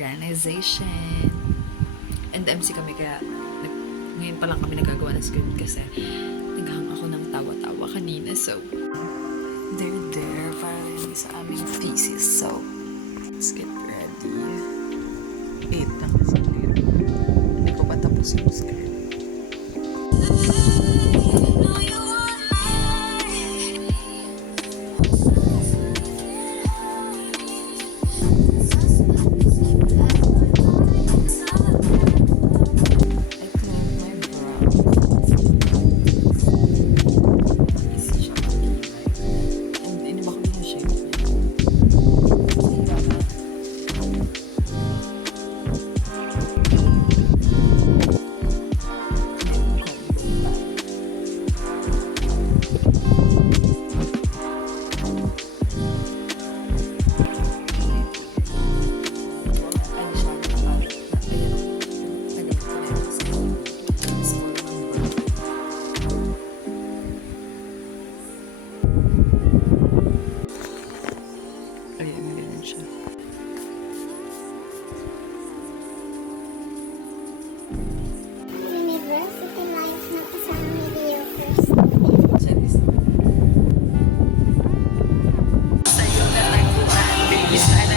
organization. And MC kami kaya ngayon pa lang kami nagagawa ng script kasi naghang ako ng tawa-tawa kanina. So, they're there para rin sa aming thesis. So, let's get ready. 8 lang kasi yun. Hindi ko pa tapos yung script. University life na kasama mediocre student. Sa'yo na tagpuan, baby, sana.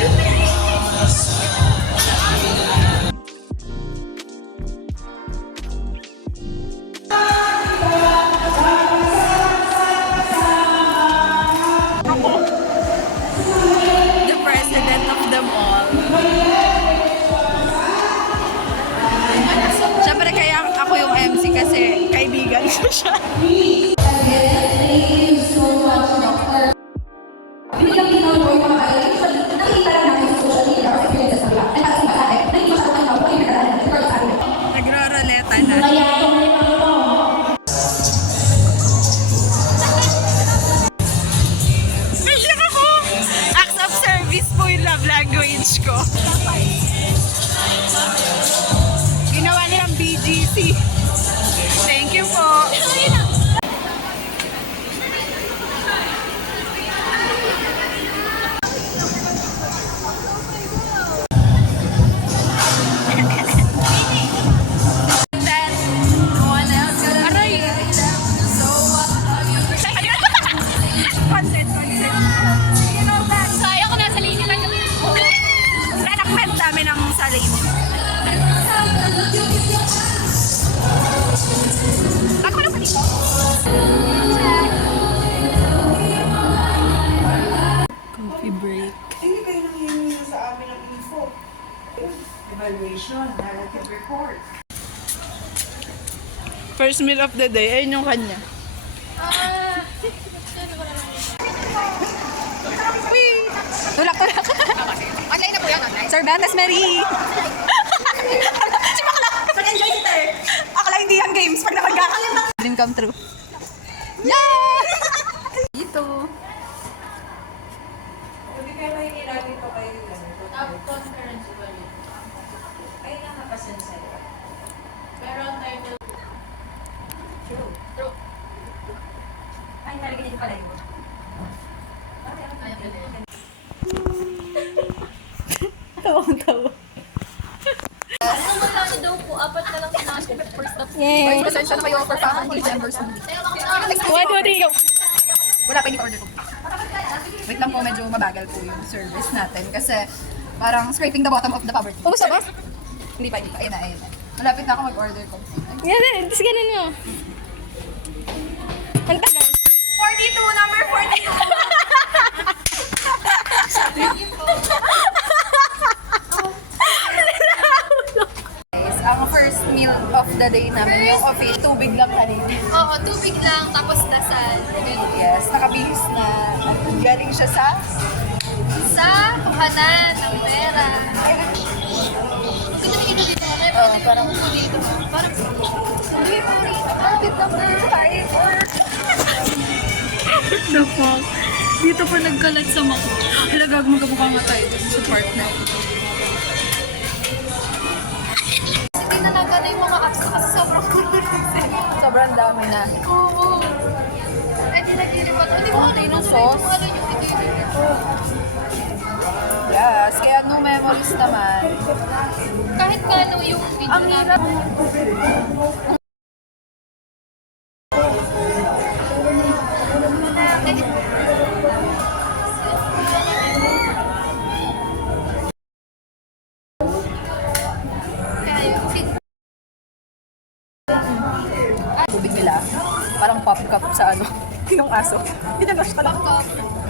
The president of them all. Siyempre kaya ako yung MC kasi kaibigan ko siya. Nagroroleta na. Iyak ako! Acts of service po yung love language ko. Ginawa nilang BGC. Thank you po. Kaya ko nasa linya lang yung Nanakmet namin ang salim. Ako na sa dito. Coffee break. Hindi kayo nanghihingi sa amin ng info. Evaluation, narrative report. First meal of the day. Ayun yung kanya. Tulak-tulak. Online na po yan, online. Cervantes Mary. Si Bakla. Nag-enjoy si Ter. Akala hindi yan games pag napagkakalit. Dream come true. Yay! Dito. Hindi kayo nanghihingi natin ito kayo lang. Top conference ulit. Ay, nakapasan sa'yo. Pero ang title, True. true. Ay, nalagyan niyo pala yun. Tawang-tawa. Ang mga daw po, 4 na lang sinasya first of Yay! Pasensya na kayo for family members. 1, 2, 3, go! Wala pa, hindi ko order ko. Wait lang po, medyo mabagal po yung service natin kasi parang scraping the bottom of the poverty. Ubus na ba? Hindi pa. Ayun na. Malapit na ako mag-order ko. Yan, tapos ganun mo. Ang tagal. 42, number 42! Guys, ang first meal of the day namin, yung coffee, tubig lang kanina. Oo, tubig lang, tapos dasal. Yes, nakabihis na. Galing siya sa Sa tuhanan ng pera. Tumingin na dito, may pwede parang- mo dito. Parang, Kapit number 5 or... The fuck? Dito pa nagkalat sa mako. Halagag magkamukha nga tayo dun sa part na ito. hindi na nagana yung mga apps ko kasi sobrang Sobrang dami na. Oo. Eh, di nag-iripat. Hindi mo ano yung sauce? Ano yung hindi. Yeah. Yes, kaya no memories naman. Kahit kano yung video Ang hirap. Tubig nila. Parang pop cup sa ano. Yung aso. Pinagash pala.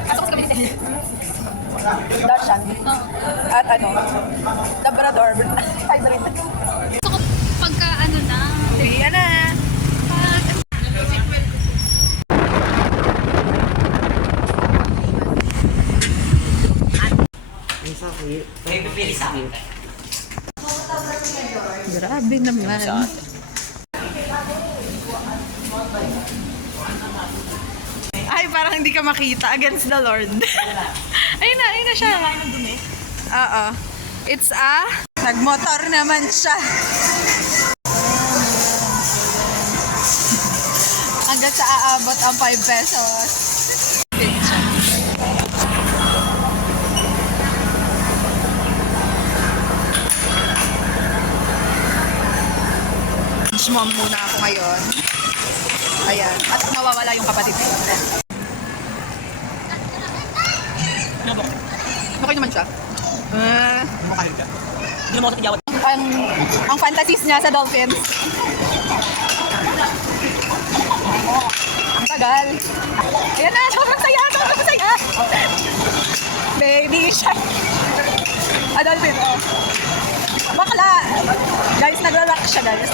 Aso ko sa kabili. Dashan. At ano, Labrador. Hybrid. Gusto ko pagka ano na, Yan na. Grabe naman. Ay, parang hindi ka makita against the Lord. ayun na siya. Oo. It's a... Nagmotor naman siya. Hanggang sa aabot ang 5 pesos. Mom muna ako ngayon. Ayan. At mawawala yung kapatid ko. Okay naman siya. Ang fantasies niya sa dolphins. Ang tagal. Ayan na, sobrang saya, sobrang saya. Baby siya. Dolphin, oh. Bakla. Guys, naglalak siya, guys.